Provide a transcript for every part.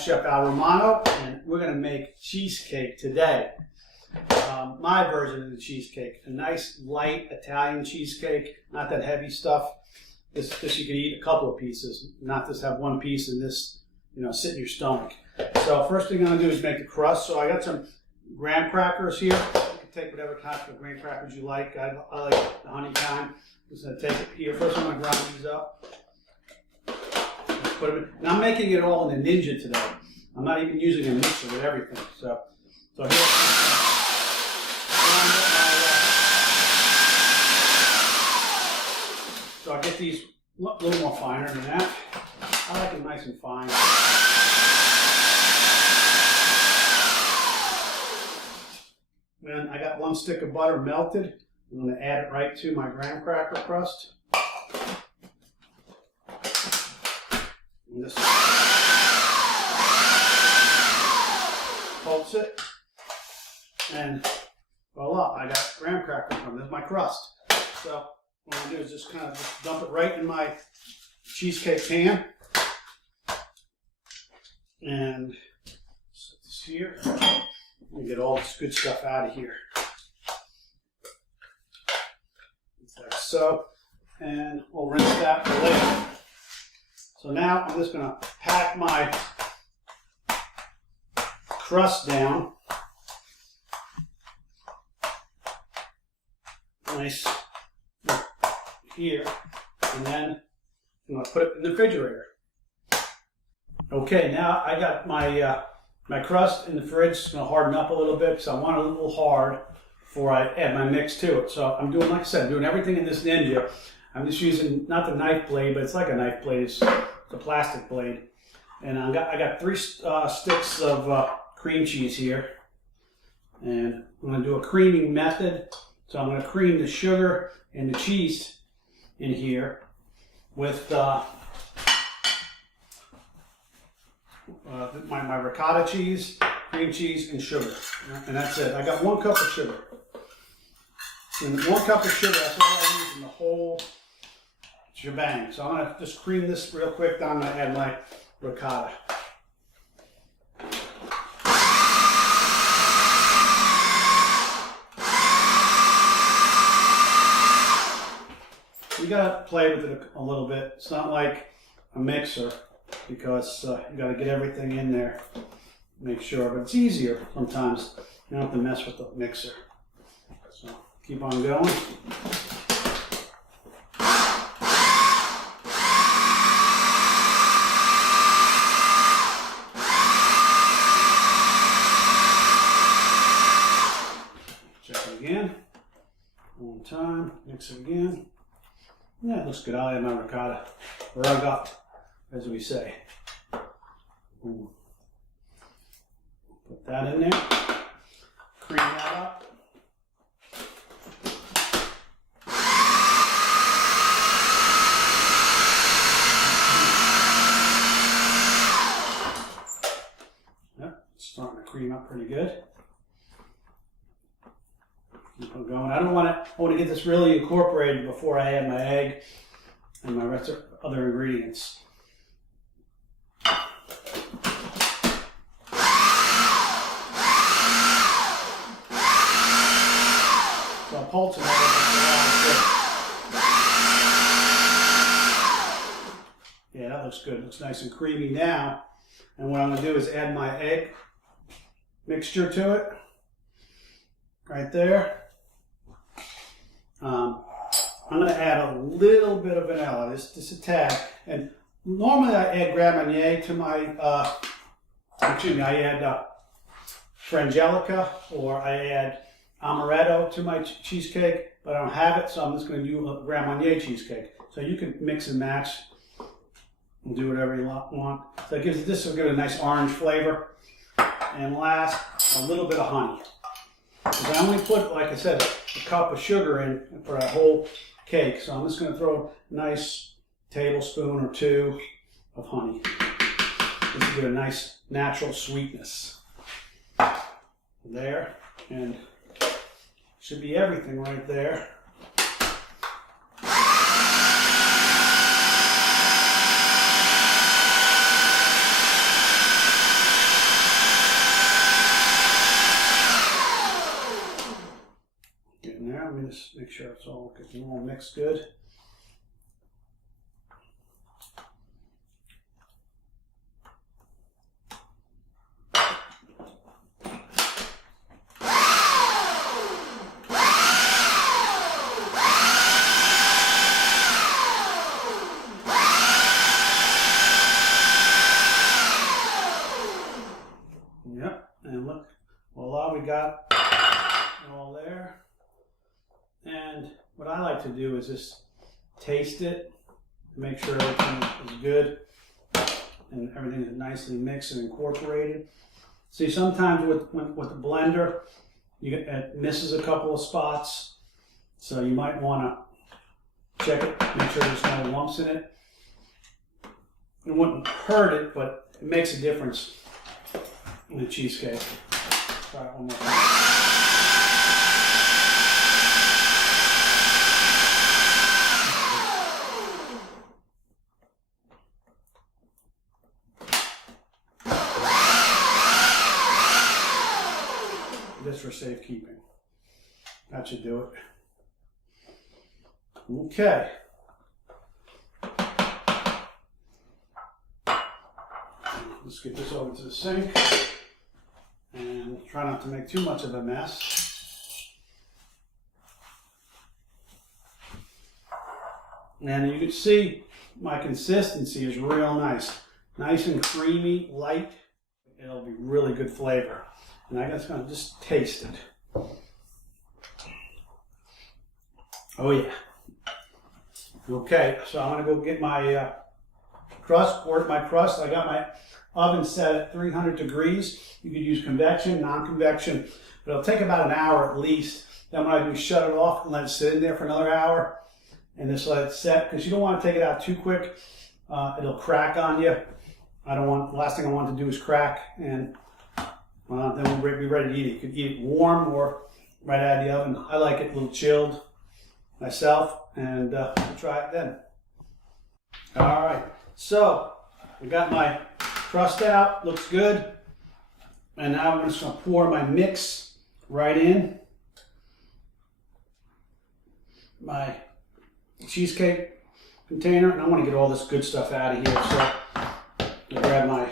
Chef Al Romano, and we're going to make cheesecake today. My version of the cheesecake, a nice light Italian cheesecake, not that heavy stuff. This you can eat a couple of pieces, not just have one piece and this, sit in your stomach. So first thing I'm going to do is make the crust. So I got some graham crackers here. You can take whatever type of graham crackers you like. I like the honey kind. I'm just going to take it here. First I'm going to grind these up. Put them in. Now I'm making it all in the Ninja today. I'm not even using a mixer with everything. So here. So I get these a little more finer than that. I like them nice and fine. And I got one stick of butter melted. I'm going to add it right to my graham cracker crust. And this pulse it. And voila, I got graham crackers from this is my crust. So what I'm going to do is just kind of dump it right in my cheesecake pan. And set this here. And get all this good stuff out of here. Like so. And we'll rinse that for later. So now I'm just going to pack my crust down. Nice. Here, and then I'm going to put it in the refrigerator. Okay, now I got my my crust in the fridge. It's going to harden up a little bit because I want it a little hard before I add my mix to it. So I'm doing, like I said, doing everything in this Ninja. I'm just using not the knife blade, but it's like a knife blade. It's a plastic blade, and I got 3 sticks of cream cheese here, and I'm going to do a creaming method. So I'm going to cream the sugar and the cheese in here with my ricotta cheese, cream cheese, and sugar. And that's it. I got 1 cup of sugar. And 1 cup of sugar, that's all I use in the whole shebang. So I'm going to just cream this real quick. Then I'm going to add my ricotta. You gotta play with it a little bit. It's not like a mixer because you gotta get everything in there, make sure. But it's easier sometimes. You don't have to mess with the mixer. So keep on going. Check it again. One time. Mix it again. Yeah, it looks good. I'll add my ricotta. Rug up, as we say. Ooh. Put that in there. Cream that up. Yep, it's starting to cream up pretty good. Keep on going. I want to get this really incorporated before I add my egg and my rest of other ingredients. So I'll pulse it. Yeah, that looks good. It looks nice and creamy now. And what I'm going to do is add my egg mixture to it. Right there. I'm going to add a little bit of vanilla, just a tad. And normally I add Grand Marnier to my, I add Frangelica, or I add Amaretto to my cheesecake, but I don't have it, so I'm just going to do a Grand Marnier cheesecake. So you can mix and match and do whatever you want. So it gives this will give it a nice orange flavor. And last, a little bit of honey. Because I only put, like I said, a cup of sugar in for that whole cake. So I'm just going to throw a nice tablespoon or 2 of honey. This will give a nice natural sweetness. There. And should be everything right there. So get them all mixed good. Yep, and look, voila, we got it all there. And what I like to do is just taste it, make sure everything is good and everything is nicely mixed and incorporated. See, sometimes with the blender, it misses a couple of spots, so you might want to check it, make sure there's no lumps in it. It wouldn't hurt it, but it makes a difference in the cheesecake. Try it one more time. Just for safekeeping. That should do it. Okay. Let's get this over to the sink and try not to make too much of a mess. And you can see my consistency is real nice. Nice and creamy, light. It'll be really good flavor. And I'm just going to just taste it. Oh yeah. Okay, so I'm going to go get my crust, work my crust. I got my oven set at 300 degrees. You could use convection, non-convection, but it'll take about an hour at least. Then what I do is shut it off and let it sit in there for another hour and just let it set, because you don't want to take it out too quick. It'll crack on you. The last thing I want to do is crack, and then we'll be ready to eat it. You could eat it warm or right out of the oven. I like it a little chilled myself, and we'll try it then. All right, so I got my crust out, looks good. And now I'm just going to pour my mix right in. My cheesecake container, and I want to get all this good stuff out of here, so I grab my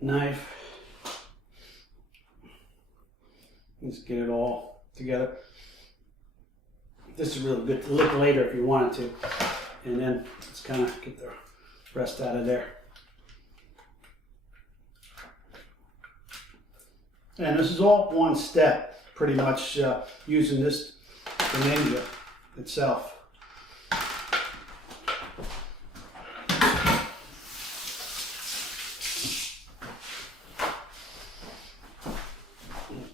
knife. Just get it all together. This is really good to look later if you wanted to. And then just kind of get the rest out of there. And this is all one step, pretty much using the Ninja itself.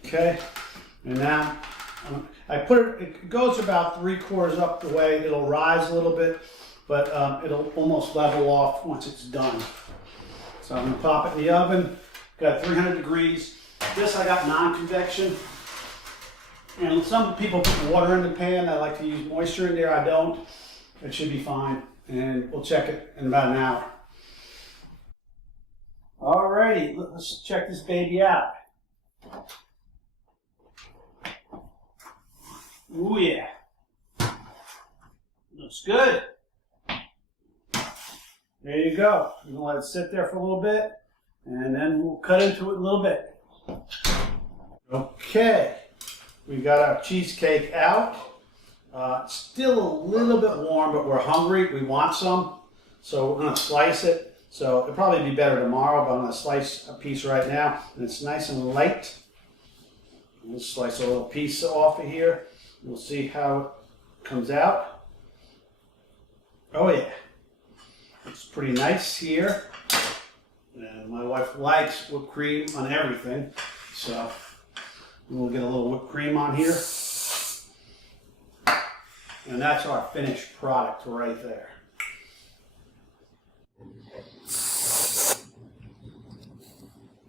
Okay, and now I put it goes about 3/4 up the way. It'll rise a little bit, but it'll almost level off once it's done. So I'm gonna pop it in the oven, got 300 degrees. This I got non-convection, and some people put water in the pan. I like to use moisture in there. I don't. It should be fine, and we'll check it in about an hour. Alrighty, let's check this baby out. Ooh yeah, looks good. There you go. I'm gonna let it sit there for a little bit, and then we'll cut into it a little bit. Okay, we got our cheesecake out. It's still a little bit warm, but we're hungry. We want some, so we're gonna slice it. So it'll probably be better tomorrow, but I'm gonna slice a piece right now, and it's nice and light. We'll slice a little piece off of here. We'll see how it comes out. Oh yeah, it's pretty nice here. And my wife likes whipped cream on everything, so we'll get a little whipped cream on here. And that's our finished product right there.